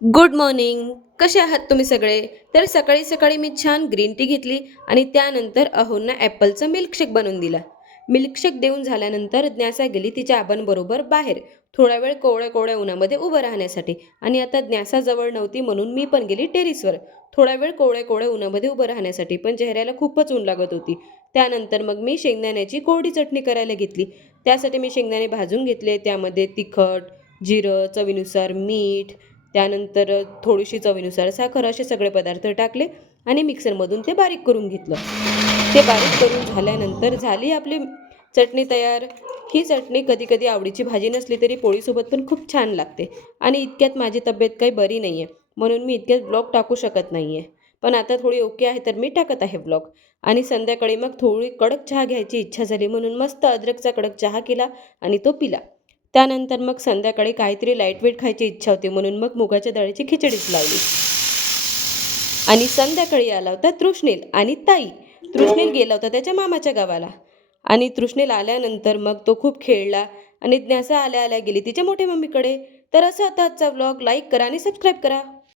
Good morning. कसे आहात तुम्ही सगळे? तर सकाळी सकाळी मी छान ग्रीन टी घेतली आणि त्यानंतर अहोंना ॲपलचं मिल्कशेक बनवून दिला. मिल्कशेक देऊन झाल्यानंतर ज्ञासा गेली तिच्या आबांबरोबर बाहेर थोडा वेळ कोवळ्या कोवळ्या उन्हामध्ये उभं राहण्यासाठी. आणि आता ज्ञासा जवळ नव्हती म्हणून मी पण गेली टेरेसवर थोडा वेळ कोवळ्या कोवळ्या उन्हामध्ये उभं राहण्यासाठी, पण चेहऱ्याला खूपच ऊन लागत होती. त्यानंतर मग मी शेंगदाण्याची कोरडी चटणी करायला घेतली. त्यासाठी मी शेंगदाणे भाजून घेतले, त्यामध्ये तिखट, जिरं, चवीनुसार मीठ, त्यानंतर थोडीशी चवीनुसार साखर असे सगळे पदार्थ टाकले आणि मिक्सरमधून ते बारीक करून घेतलं. ते बारीक करून झाल्यानंतर झाली आपली चटणी तयार. ही चटणी कधी कधी आवडीची भाजी नसली तरी पोळीसोबत पण खूप छान लागते. आणि इतक्यात माझी तब्येत काही बरी नाही आहे म्हणून मी इतक्यात ब्लॉग टाकू शकत नाही आहे. पण आता थोडी ओके आहे तर मी टाकत आहे ब्लॉग. आणि संध्याकाळी मग थोडी कडक चहा घ्यायची इच्छा झाली म्हणून मस्त अद्रकचा कडक चहा केला आणि तो पिला. त्यानंतर मग संध्याकाळी काहीतरी लाईटवेट खायची इच्छा होती म्हणून मग मुगाच्या डाळीची खिचडीच लावली. आणि संध्याकाळी आला होता तृष्णेल आणि ताई. तृष्णेल गेला होता त्याच्या मामाच्या गावाला. आणि तृष्णेल आल्यानंतर मग तो खूप खेळला आणि ज्ञासा आल्या आल्या गेली तिच्या मोठ्या मम्मीकडे. तर असा आता आजचा व्लॉग. लाईक करा आणि सबस्क्राईब करा.